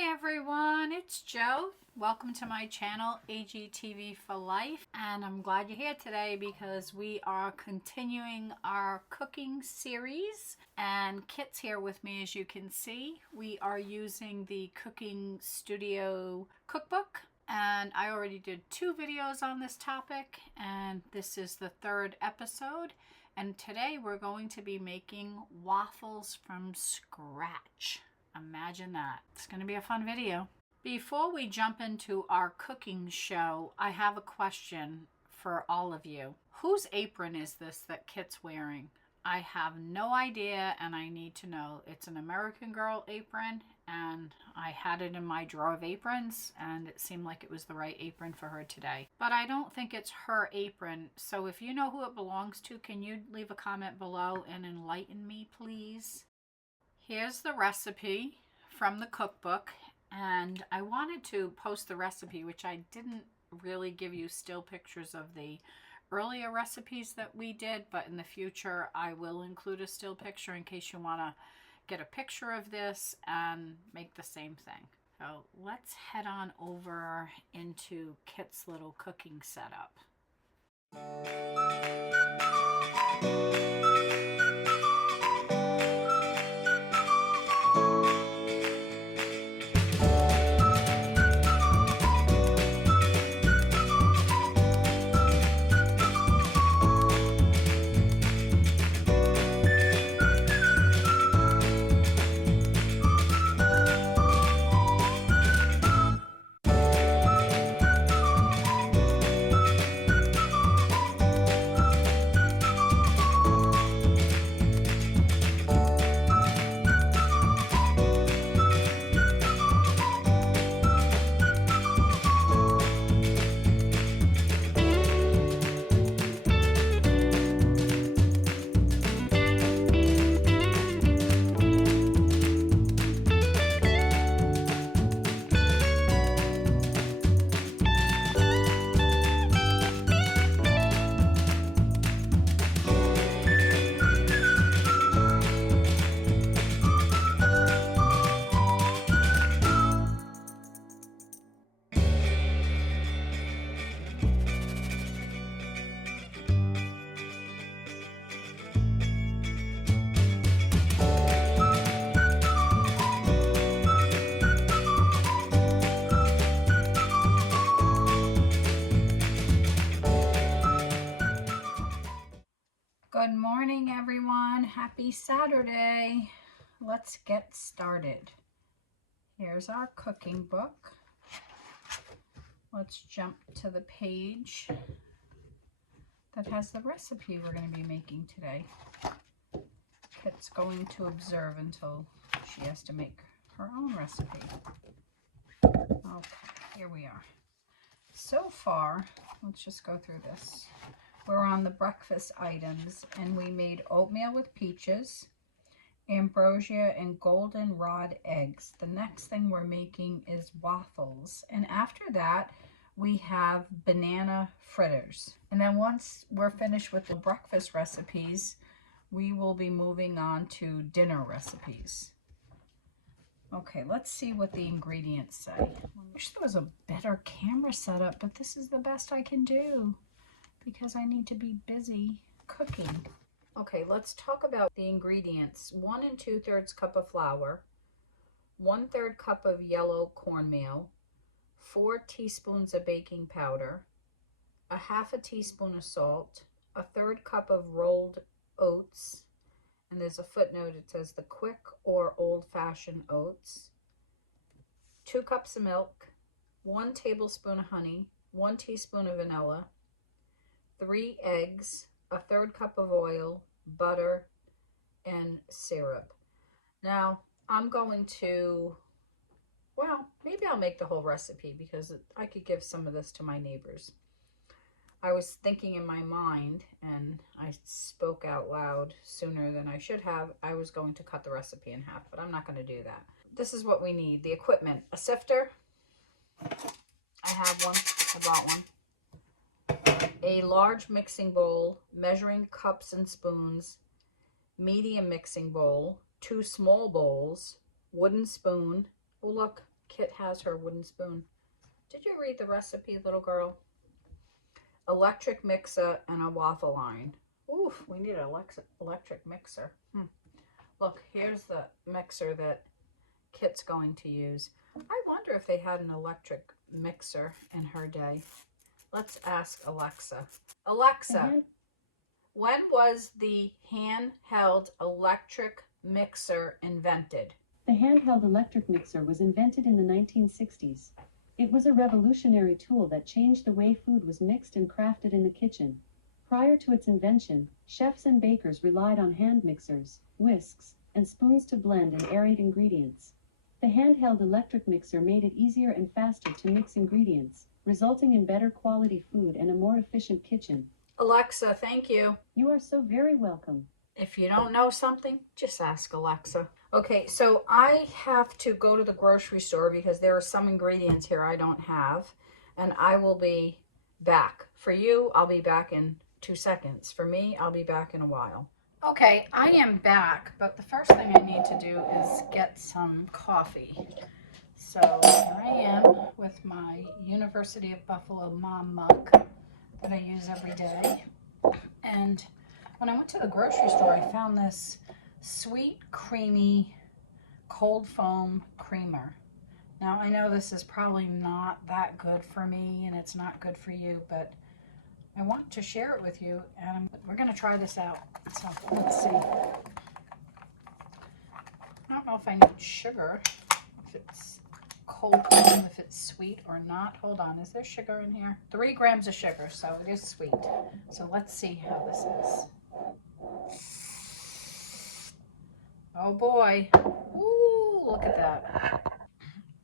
Hi everyone, it's Joe. Welcome to my channel, AGTV for Life. And I'm glad you're here today because we are continuing our cooking series. And Kit's here with me, as you can see. We are using the Cooking Studio cookbook. And I already did 2 videos on this topic. And this is the 3rd episode. And today we're going to be making waffles from scratch. Imagine that. It's going to be a fun video. Before we jump into our cooking show, I have a question for all of you. Whose apron is this that Kit's wearing? I have no idea and I need to know. It's an American Girl apron and I had it in my drawer of aprons and it seemed like it was the right apron for her today. But I don't think it's her apron. So if you know who it belongs to, can you leave a comment below and enlighten me, please? Here's the recipe from the cookbook, and I wanted to post the recipe, which I didn't really give you still pictures of the earlier recipes that we did, but in the future I will include a still picture in case you want to get a picture of this and make the same thing. So let's head on over into Kit's little cooking setup. Good morning, everyone. Happy Saturday. Let's get started. Here's our cooking book. Let's jump to the page that has the recipe we're going to be making today. Kit's going to observe until she has to make her own recipe. Okay, here we are. So far, let's just go through this. We're on the breakfast items, and we made oatmeal with peaches, ambrosia, and goldenrod eggs. The next thing we're making is waffles, and after that we have banana fritters. And then once we're finished with the breakfast recipes, we will be moving on to dinner recipes. Okay, let's see what the ingredients say. I wish there was a better camera setup, but this is the best I can do because I need to be busy cooking. Okay, let's talk about the ingredients. 1 2/3 cup of flour, 1/3 cup of yellow cornmeal, 4 teaspoons of baking powder, 1/2 teaspoon of salt, 1/3 cup of rolled oats, and there's a footnote, it says the quick or old-fashioned oats, 2 cups of milk, 1 tablespoon of honey, 1 teaspoon of vanilla, 3 eggs, 1/3 cup of oil, butter, and syrup. Now, I'm going to, well, maybe I'll make the whole recipe because I could give some of this to my neighbors. I was thinking in my mind, and I spoke out loud sooner than I should have, I was going to cut the recipe in half, but I'm not going to do that. This is what we need. The equipment: a sifter. I have one. I bought one. A large mixing bowl, measuring cups and spoons, medium mixing bowl, 2 small bowls, wooden spoon. Oh, look, Kit has her wooden spoon. Did you read the recipe, little girl? Electric mixer and a waffle iron. Oof, we need an electric mixer. Look, here's the mixer that Kit's going to use. I wonder if they had an electric mixer in her day. Let's ask Alexa. Alexa, when was the handheld electric mixer invented? The handheld electric mixer was invented in the 1960s. It was a revolutionary tool that changed the way food was mixed and crafted in the kitchen. Prior to its invention, chefs and bakers relied on hand mixers, whisks, and spoons to blend and aerate ingredients. The handheld electric mixer made it easier and faster to mix ingredients, resulting in better quality food and a more efficient kitchen. Alexa, thank you. You are so very welcome. If you don't know something, just ask Alexa. Okay, so I have to go to the grocery store because there are some ingredients here I don't have, and I will be back. For you, I'll be back in 2 seconds. For me, I'll be back in a while. Okay, I am back, but the first thing I need to do is get some coffee. So here I am with my University of Buffalo Mom mug that I use every day. And when I went to the grocery store, I found this sweet, creamy, cold foam creamer. Now, I know this is probably not that good for me, and it's not good for you, but I want to share it with you, and we're going to try this out. So, let's see. I don't know if I need sugar, if it's cold foam, if it's sweet or not. Hold on, is there sugar in here? 3 grams of sugar, so it is sweet. So let's see how this is. Oh boy. Ooh, look at that.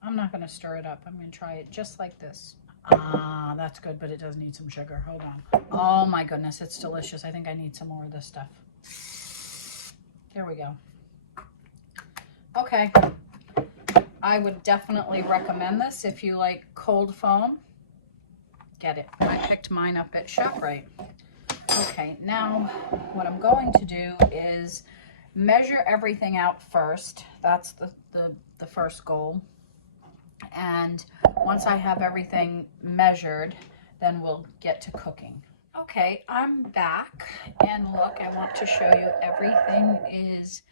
I'm not going to stir it up. I'm going to try it just like this. Ah, that's good, but it does need some sugar. Hold on. Oh my goodness, it's delicious. I think I need some more of this stuff. There we go. Okay. I would definitely recommend this if you like cold foam. Get it. I picked mine up at ShopRite. Okay, now what I'm going to do is measure everything out first. That's the first goal. And once I have everything measured, then we'll get to cooking. Okay, I'm back, and look, I want to show you everything is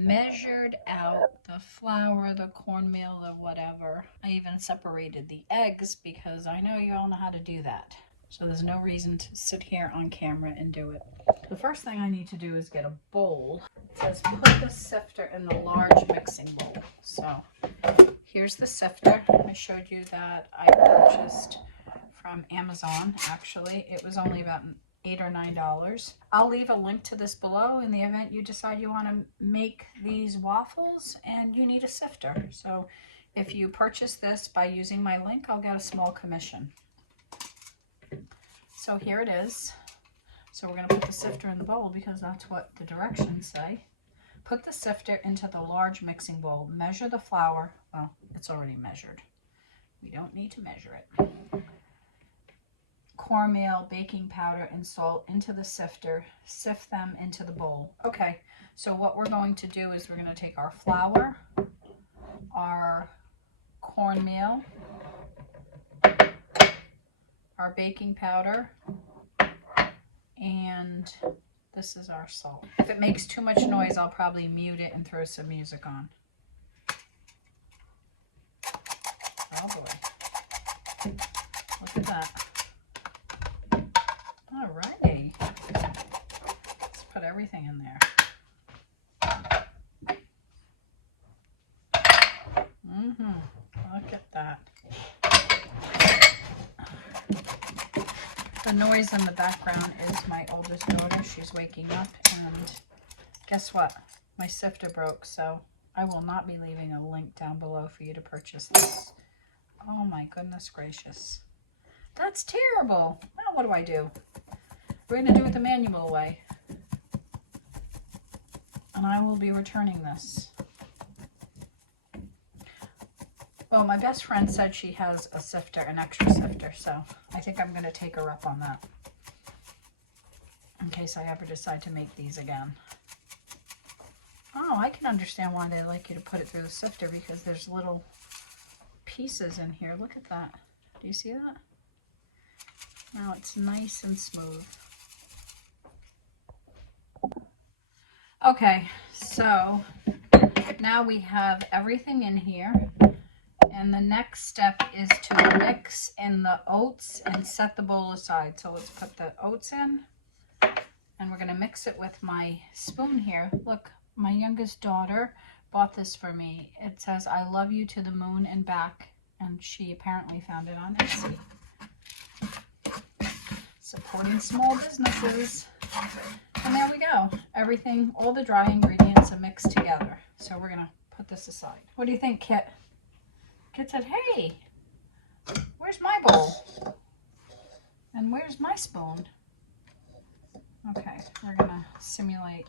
measured out. The flour, the cornmeal, the whatever. I even separated the eggs because I know you all know how to do that. So there's no reason to sit here on camera and do it. The first thing I need to do is get a bowl. It says put the sifter in the large mixing bowl. So here's the sifter. I showed you that I purchased from Amazon. Actually, it was only about $8 or $9. I'll leave a link to this below in the event you decide you want to make these waffles and you need a sifter. So if you purchase this by using my link, I'll get a small commission. So here it is. So we're going to put the sifter in the bowl because that's what the directions say. Put the sifter into the large mixing bowl. Measure the flour. Well, it's already measured. We don't need to measure it. Cornmeal, baking powder, and salt into the sifter. Sift them into the bowl. Okay, so what we're going to do is we're going to take our flour, our cornmeal, our baking powder, and this is our salt. If it makes too much noise, I'll probably mute it and throw some music on. Oh boy. Look at that. Alrighty. Let's put everything in there. Look at that. The noise in the background is my oldest daughter. She's waking up, and guess what? My sifter broke, so I will not be leaving a link down below for you to purchase this. Oh my goodness gracious. That's terrible. Now what do I do? We're going to do it the manual way. And I will be returning this. Well, my best friend said she has a sifter, an extra sifter, so I think I'm going to take her up on that in case I ever decide to make these again. Oh, I can understand why they like you to put it through the sifter because there's little pieces in here. Look at that. Do you see that? Now it's nice and smooth. Okay, so now we have everything in here. And the next step is to mix in the oats and set the bowl aside. So let's put the oats in. And we're going to mix it with my spoon here. Look, my youngest daughter bought this for me. It says, "I love you to the moon and back." And she apparently found it on Etsy. Supporting small businesses. And there we go. Everything, all the dry ingredients are mixed together. So we're going to put this aside. What do you think, Kit? Kit said, "Hey, where's my bowl? And where's my spoon?" Okay, we're gonna simulate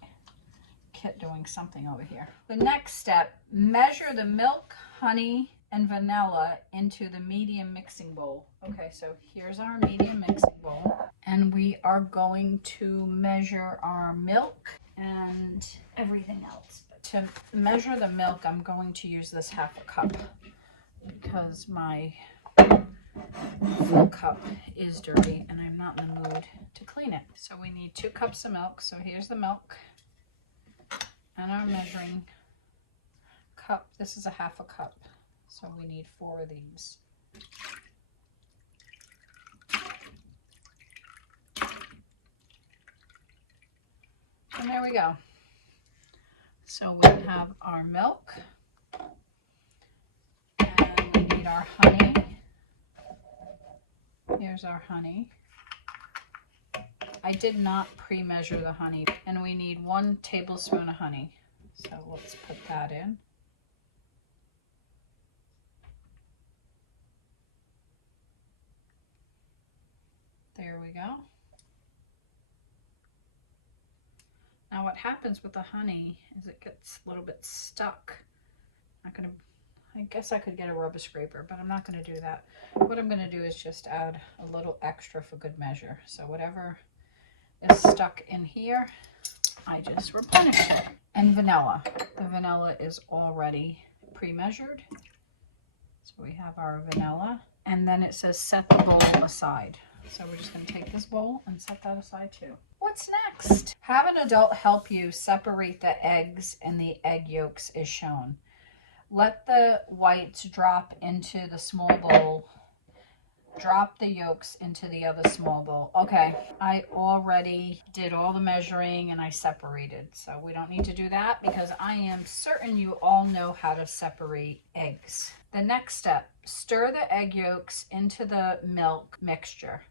Kit doing something over here. The next step, measure the milk, honey, and vanilla into the medium mixing bowl. Okay, so here's our medium mixing bowl. And we are going to measure our milk and everything else. To measure the milk, I'm going to use this half a cup because my full cup is dirty and I'm not in the mood to clean it. So we need 2 cups of milk. So here's the milk and our measuring cup. This is a half a cup. So we need 4 of these. And there we go. So we have our milk and we need our honey. Here's our honey. I did not pre-measure the honey. And we need 1 tablespoon of honey. So let's put that in. There we go. Now what happens with the honey is it gets a little bit stuck. I guess I could get a rubber scraper, but I'm not going to do that. What I'm going to do is just add a little extra for good measure. So whatever is stuck in here, I just replenish it. And vanilla. The vanilla is already pre-measured. So we have our vanilla. And then it says set the bowl aside. So we're just going to take this bowl and set that aside too. What's next? Have an adult help you separate the eggs and the egg yolks as shown. Let the whites drop into the small bowl. Drop the yolks into the other small bowl. Okay, I already did all the measuring and I separated. So we don't need to do that because I am certain you all know how to separate eggs. The next step, stir the egg yolks into the milk mixture.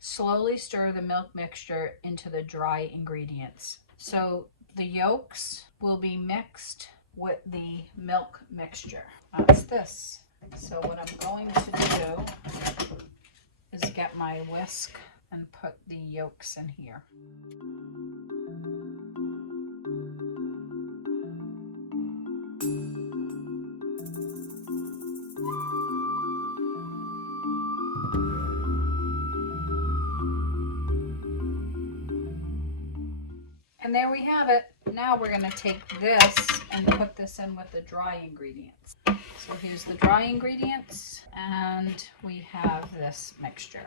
Slowly stir the milk mixture into the dry ingredients. So the yolks will be mixed with the milk mixture. That's this. So what I'm going to do is get my whisk and put the yolks in here. And there we have it. Now we're going to take this and put this in with the dry ingredients. So here's the dry ingredients and we have this mixture.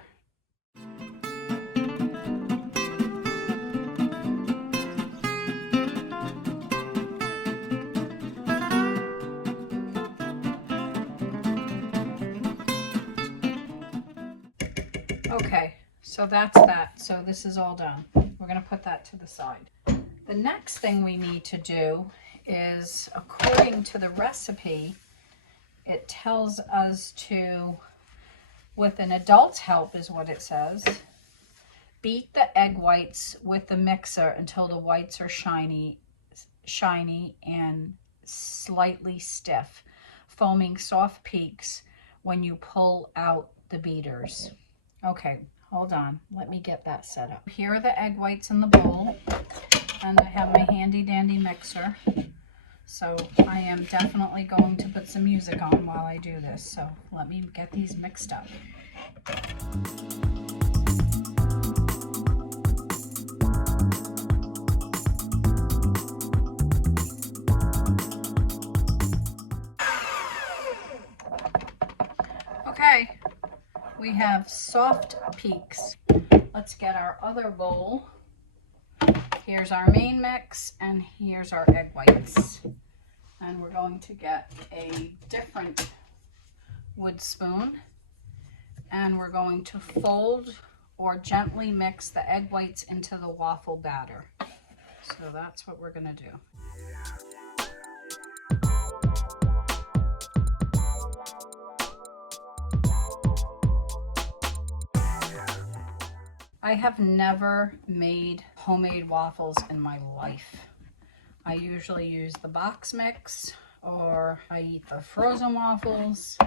Okay, so that's that. So this is all done. We're going to put that to the side. The next thing we need to do is, according to the recipe, it tells us to, with an adult's help is what it says, beat the egg whites with the mixer until the whites are shiny and slightly stiff, foaming soft peaks when you pull out the beaters. Okay, hold on. Let me get that set up. Here are the egg whites in the bowl, and I have my handy dandy mixer. So I am definitely going to put some music on while I do this. So let me get these mixed up. We have soft peaks. Let's get our other bowl. Here's our main mix, and here's our egg whites. And we're going to get a different wood spoon, and we're going to fold or gently mix the egg whites into the waffle batter. So that's what we're going to do. I have never made homemade waffles in my life. I usually use the box mix, or I eat the frozen waffles,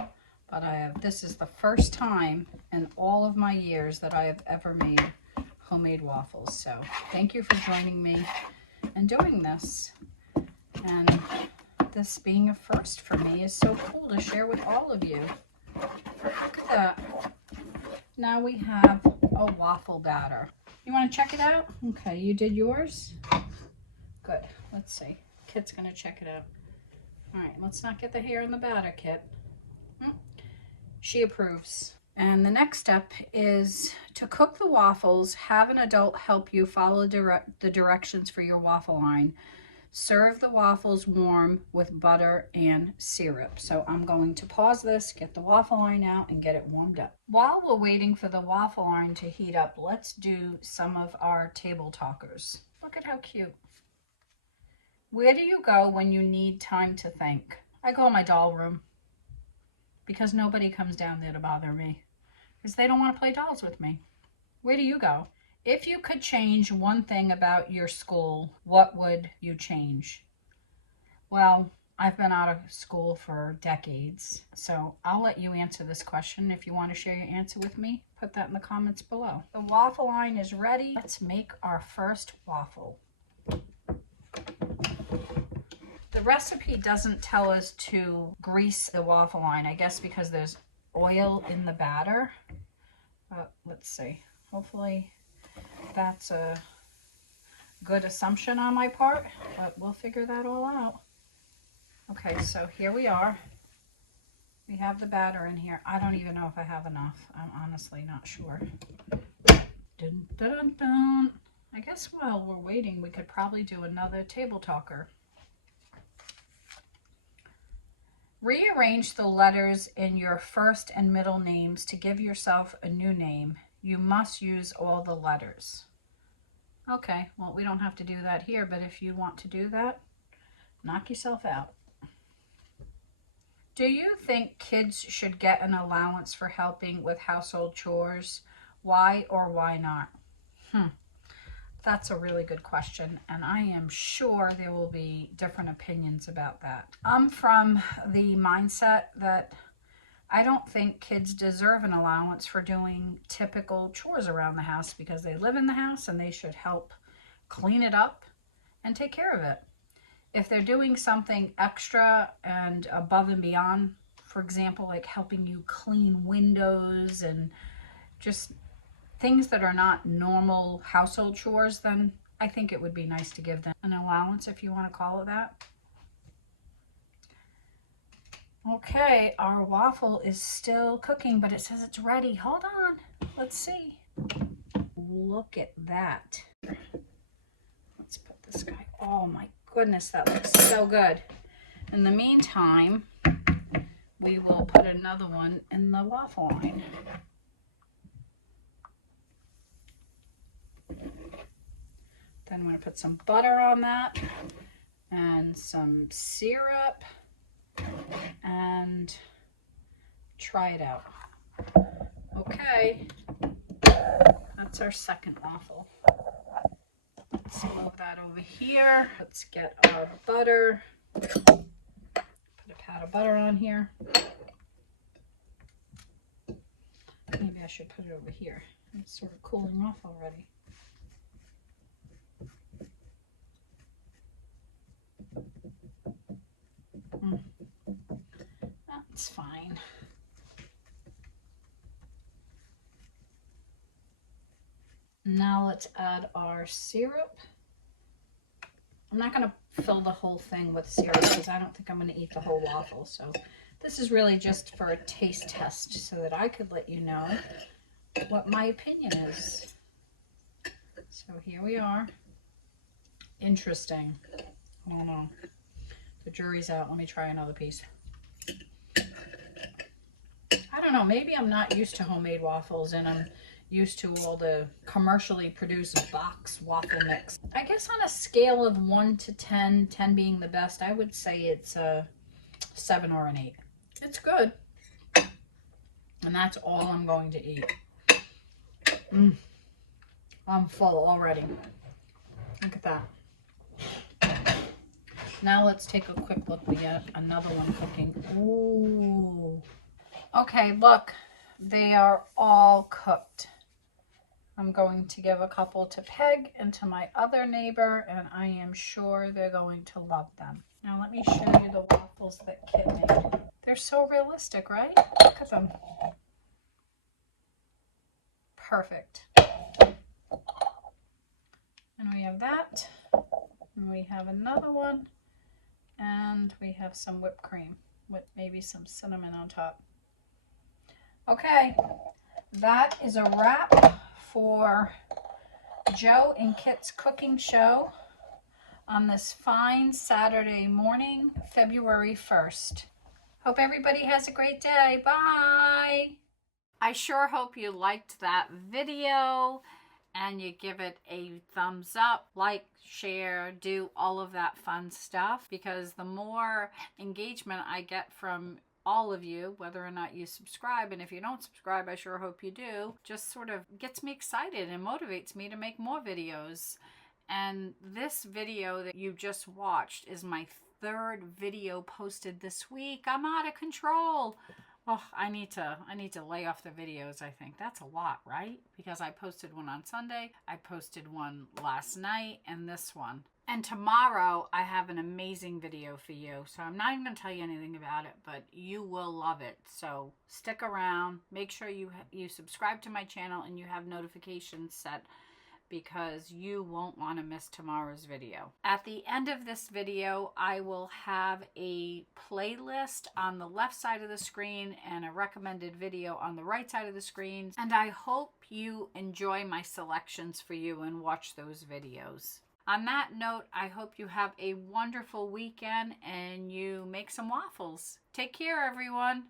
but this is the first time in all of my years that I have ever made homemade waffles. So thank you for joining me and doing this. And this being a first for me is so cool to share with all of you. Look at that. Now we have a waffle batter. You want to check it out? Okay, you did yours? Good. Let's see. Kit's going to check it out. All right, let's not get the hair in the batter, Kit. She approves. And the next step is to cook the waffles. Have an adult help you follow the directions for your waffle line. Serve the waffles warm with butter and syrup. So I'm going to pause this, get the waffle line out, and get it warmed up. While we're waiting for the waffle line to heat up, let's do some of our table talkers. Look at how cute. Where do you go when you need time to think? I go in my doll room because nobody comes down there to bother me because they don't want to play dolls with me. Where do you go? If you could change one thing about your school, what would you change? Well, I've been out of school for decades, so I'll let you answer this question. If you want to share your answer with me, put that in the comments below. The waffle line is ready. Let's make our first waffle. The recipe doesn't tell us to grease the waffle line, I guess because there's oil in the batter. Let's see. Hopefully that's a good assumption on my part, but we'll figure that all out. Okay, so here we are. We have the batter in here. I don't even know if I have enough. I'm honestly not sure. Dun, dun, dun, dun. I guess while we're waiting, we could probably do another table talker. Rearrange the letters in your first and middle names to give yourself a new name. You must use all the letters. Okay, well, we don't have to do that here, but if you want to do that, knock yourself out. Do you think kids should get an allowance for helping with household chores? Why or why not? That's a really good question, and I am sure there will be different opinions about that. I'm from the mindset that I don't think kids deserve an allowance for doing typical chores around the house because they live in the house and they should help clean it up and take care of it. If they're doing something extra and above and beyond, for example, like helping you clean windows and just things that are not normal household chores, then I think it would be nice to give them an allowance, if you want to call it that. Okay, our waffle is still cooking, but it says it's ready. Hold on, let's see. Look at that. Let's put this guy, oh my goodness, that looks so good. In the meantime, we will put another one in the waffle line. Then I'm going to put some butter on that and some syrup and try it out. Okay, that's our second waffle. Let's move that over here. Let's get our butter. Put a pat of butter on here. Maybe I should put it over here. It's sort of cooling off already. That's fine. Now let's add our syrup. I'm not going to fill the whole thing with syrup because I don't think I'm going to eat the whole waffle. So This is really just for a taste test so that I could let you know what my opinion is. So here we are. Interesting. I don't know. The jury's out. Let me try another piece. I don't know. Maybe I'm not used to homemade waffles and I'm used to all the commercially produced box waffle mix. I guess on a scale of 1 to 10, 10 being the best, I would say it's a 7 or an 8. It's good. And that's all I'm going to eat. I'm full already. Look at that. Now let's take a quick look. We got another one cooking. Ooh. Okay, look. They are all cooked. I'm going to give a couple to Peg and to my other neighbor, and I am sure they're going to love them. Now let me show you the waffles that Kit made. They're so realistic, right? Look at them. Perfect. And we have that. And we have another one. And we have some whipped cream with maybe some cinnamon on top. Okay, that is a wrap for Joe and Kit's cooking show on this fine Saturday morning, February 1st. Hope everybody has a great day. Bye. I sure hope you liked that video and you give it a thumbs up, like, share, do all of that fun stuff, because the more engagement I get from all of you, whether or not you subscribe, and if you don't subscribe, I sure hope you do, just sort of gets me excited and motivates me to make more videos. And this video that you just watched is my 3rd video posted this week. I'm out of control. Oh, I need to lay off the videos, I think. That's a lot, right? Because I posted one on Sunday, I posted one last night, and this one. And tomorrow, I have an amazing video for you. So I'm not even going to tell you anything about it, but you will love it. So stick around. Make sure you subscribe to my channel and you have notifications set, because you won't want to miss tomorrow's video. At the end of this video, I will have a playlist on the left side of the screen and a recommended video on the right side of the screen. And I hope you enjoy my selections for you and watch those videos. On that note, I hope you have a wonderful weekend and you make some waffles. Take care, everyone.